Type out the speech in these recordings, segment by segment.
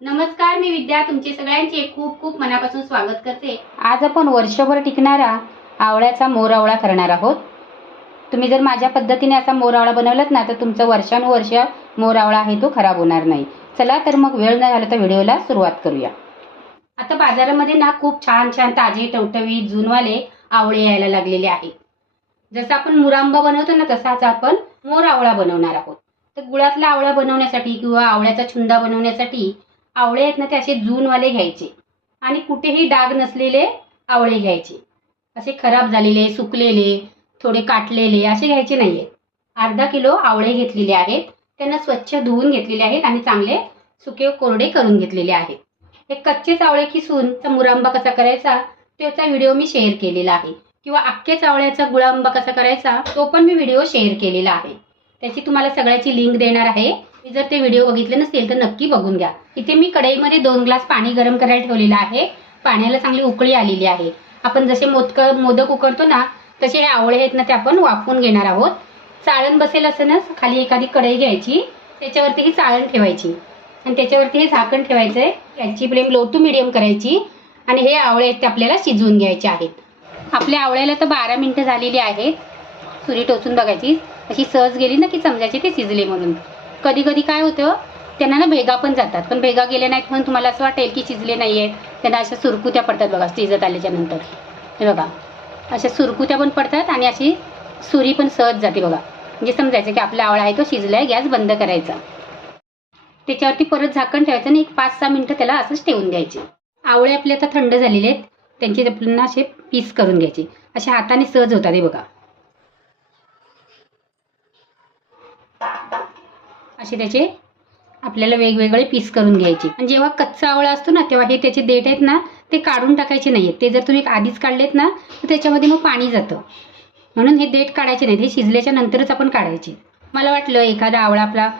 नमस्कार मी विद्या. तुमचे सगळ्यांचे खूप खूप मनापासून स्वागत करते. आज आपण वर्षभर टिकणारा आवळ्याचा मोरावळा करणार आहोत. तुम्ही जर माझ्या पद्धतीने असा मोरावळा बनवलात ना तर तुमचं वर्षानुवर्ष मोरावळा आहे तो खराब होणार नाही. चला तर मग वेळ नाही झाला तर व्हिडिओला सुरुवात करूया. आता बाजारामध्ये ना खूप छान छान ताजे टवटवीत जूनवाले आवळे यायला लागलेले आहेत. जसं आपण मुरांबा बनवतो ना तसाच आपण मोरावळा बनवणार आहोत. तर गुळातला आवळा बनवण्यासाठी किंवा आवळ्याचा छुंदा बनवण्यासाठी आवळे आहेत ना ते असे जूनवाले घ्यायचे. आणि कुठेही डाग नसलेले आवळे घ्यायचे. असे खराब झालेले सुकलेले थोडे काटलेले असे घ्यायचे नाही आहेत अर्धा किलो आवळे घेतलेले आहेत. त्यांना स्वच्छ धुवून घेतलेले आहेत आणि चांगले सुके कोरडे करून घेतलेले आहेत. हे कच्चे चावळे किसूनचा मुरांबा कसा करायचा त्याचा व्हिडिओ मी शेअर केलेला आहे. किंवा अख्ख्या चावळ्याचा गुळांबा कसा करायचा तो पण मी व्हिडिओ शेअर केलेला आहे. त्याची तुम्हाला सगळ्याची लिंक देणार आहे. मी जर ते व्हिडिओ बघितले नसतील तर नक्की बघून घ्या. इथे मी कढईमध्ये दोन ग्लास पाणी गरम करायला ठेवलेलं आहे. पाण्याला चांगली उकळी आलेली आहे. आपण जसे मोदक मोदक उकडतो ना तसे हे आवळे आहेत ना ते आपण वाफवून घेणार आहोत. चाळण बसेल असं ना खाली एखादी कढई घ्यायची त्याच्यावरती ही चाळण ठेवायची. आणि त्याच्यावरती हे झाकण ठेवायचं आहे याची फ्लेम लो टू मिडियम करायची आणि हे आवळे आहेत ते आपल्याला शिजवून घ्यायचे आहेत. आपल्या आवळ्याला तर बारा मिनटं झालेली आहेत. सुरी टोचून बघायची. अशी सहज गेली ना की समजायची ते शिजले म्हणून. कधी कधी काय होतं त्यांना ना भेगा पण जातात. पण भेगा गेल्या नाहीत म्हणून तुम्हाला असं वाटेल की शिजले नाही आहेत त्यांना अशा सुरकुत्या पडतात बघा शिजत आल्याच्यानंतर. हे बघा. अशा सुरकुत्या पण पडतात आणि अशी सुरी पण सहज जाते बघा. म्हणजे समजायचं की आपला आवळा आहे तो शिजलाय गॅस बंद करायचा. त्याच्यावरती परत झाकण ठेवायचं आणि एक पाच सहा मिनटं त्याला असंच ठेवून द्यायचे. आवळे आपले आता थंड झालेले आहेत. त्यांचे आपल्याला असे पीस करून घ्यायचे. अशा हाताने सहज होतात हे बघा. असे त्याचे आपल्याला वेगवेगळे पीस करून घ्यायचे. आणि जेव्हा कच्चा आवळा असतो ना तेव्हा हे त्याचे देठ आहेत ना ते काढून टाकायचे नाही ते जर तुम्ही आधीच काढलेत ना तर त्याच्यामध्ये मग पाणी जातं. म्हणून हे देठ काढायचे नाहीत. हे शिजल्याच्या नंतरच आपण काढायचे. मला वाटलं एखादा आवळा आपला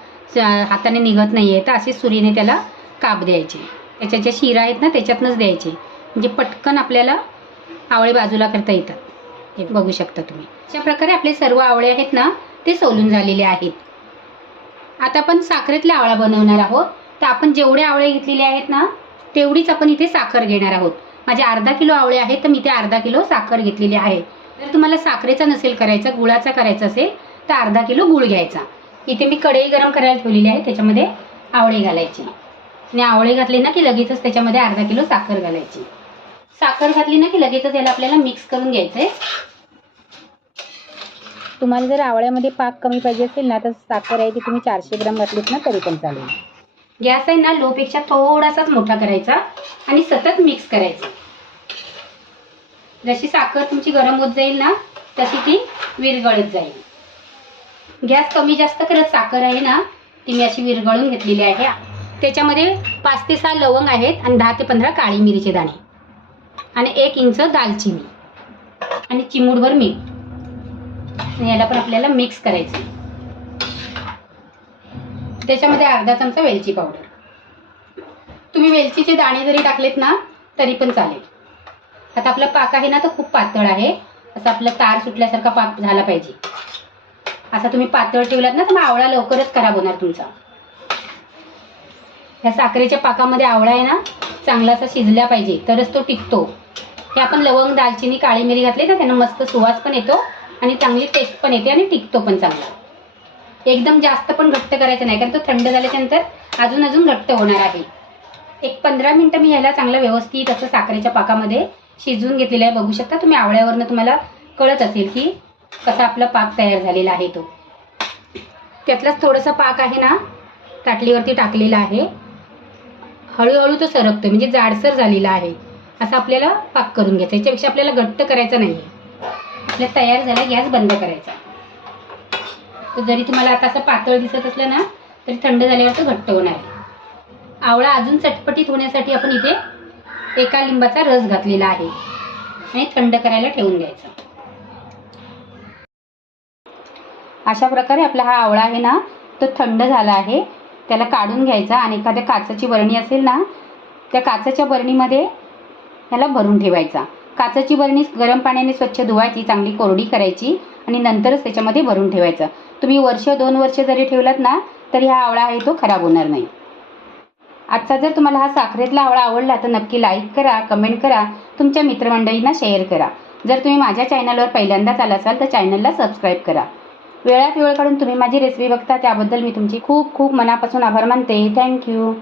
हाताने निघत नाही आहे तर असे सुरीने त्याला काप द्यायचे. त्याच्या ज्या शिरा आहेत ना त्याच्यातनंच द्यायचे. म्हणजे पटकन आपल्याला आवळे बाजूला करता येतात. हे बघू शकता तुम्ही. अशा प्रकारे आपले सर्व आवळे आहेत ना ते सोलून झालेले आहेत. आता आपण साखरेतल्या आवळा बनवणार आहोत. तर आपण जेवढे आवळे घेतलेले आहेत ना तेवढीच आपण इथे साखर घेणार आहोत. माझे अर्धा किलो आवळे आहेत तर मी ते अर्धा किलो साखर घेतलेली आहे. जर तुम्हाला साखरेचा नसेल करायचा गुळाचा करायचा असेल तर अर्धा किलो गुळ घ्यायचा. इथे मी कढई गरम करायला ठेवलेली आहे त्याच्यामध्ये आवळे घालायचे. आणि आवळे घातले ना की लगेचच त्याच्यामध्ये अर्धा किलो साखर घालायची. साखर घातली ना की लगेचच याला आपल्याला मिक्स करून घ्यायचं आहे तुम्हाला जर आवळ्यामध्ये पाक कमी पाहिजे असेल ना तर साखर आहे ती तुम्ही चारशे ग्राम घातलीत ना तरी पण चालेल. गॅस आहे ना लोपेक्षा थोडासाच मोठा करायचा आणि सतत मिक्स करायचा. जशी साखर तुमची गरम होत जाईल ना तशी ती विरगळत जाईल. गॅस कमी जास्त करत साखर आहे ना ती मी अशी विरगळून घेतलेली आहे. त्याच्यामध्ये पाच ते सहा लवंग आहेत आणि दहा ते पंधरा काळी मिरीचे दाणे. आणि एक इंच दालचिनी. आणि चिमूडभर मीठ. याला पण आपल्याला मिक्स करायचं त्याच्यामध्ये अर्धा चमचा वेलची पावडर तुम्ही वेलचीचे दाणे जरी टाकलेत ना तरी पण चालेल. आता आपला पाक आहे ना तो खूप पातळ आहे. असं आपलं तार सुटल्यासारखा पाक झाला पाहिजे. असा तुम्ही पातळ ठेवलात ना तर मग आवळा लवकरच खराब होणार तुमचा. ह्या साखरेच्या पाकामध्ये आवळा आहे ना चांगला असा शिजला पाहिजे तरच तो टिकतो. हे आपण लवंग दालचिनी काळी मिरी घातली ना त्यांना मस्त सुवास पण येतो. आणि चांगली टेस्ट पण येते आणि टिकतो पण चांगला. एकदम जास्त पण घट्ट करायचं नाही कारण तो थंड झाल्याच्यानंतर अजून अजून घट्ट होणार आहे. एक पंधरा मिनटं मी ह्याला चांगलं व्यवस्थित असं साखरेच्या पाकामध्ये शिजवून घेतलेलं आहे. बघू शकता तुम्ही आवळ्यावरनं तुम्हाला कळत असेल की कसा आपला पाक तयार झालेला आहे तो. त्यातलाच थोडासा पाक आहे ना ताटलीवरती टाकलेला आहे. हळूहळू तो सरकतो म्हणजे जाडसर झालेला आहे. असं आपल्याला पाक करून घ्यायचा याच्यापेक्षा आपल्याला घट्ट करायचं नाही आपल्या तयार झाला गॅस बंद करायचा. तर जरी तुम्हाला आता असं पातळ दिसत असलं ना तरी थंड झाल्यावर तो घट्ट होणार. आहे आवळा अजून चटपटीत होण्यासाठी आपण इथे एका लिंबाचा रस घातलेला आहे. आणि थंड करायला ठेवून द्यायचं. अशा प्रकारे आपला हा आवळा आहे ना तो थंड झाला आहे. त्याला काढून घ्यायचा आणि एखाद्या काचाची बरणी असेल ना त्या काचाच्या बरणीमध्ये त्याला भरून ठेवायचा. काचाची बरणी गरम पाण्याने स्वच्छ धुवायची चांगली कोरडी करायची आणि नंतरच त्याच्यामध्ये भरून ठेवायचं. तुम्ही वर्ष दोन वर्ष जरी ठेवलात ना तरी हा आवळा आहे तो खराब होणार नाही. आजचा जर तुम्हाला हा साखरेतला आवळा आवडला तर नक्की लाईक करा कमेंट करा तुमच्या मित्रमंडळींना शेअर करा. जर तुम्ही माझ्या चॅनलवर पहिल्यांदाच आला असाल तर चॅनलला सबस्क्राईब करा. वेळात वेळ काढून तुम्ही माझी रेसिपी बघता त्याबद्दल मी तुमची खूप खूप मनापासून आभार मानते. थँक्यू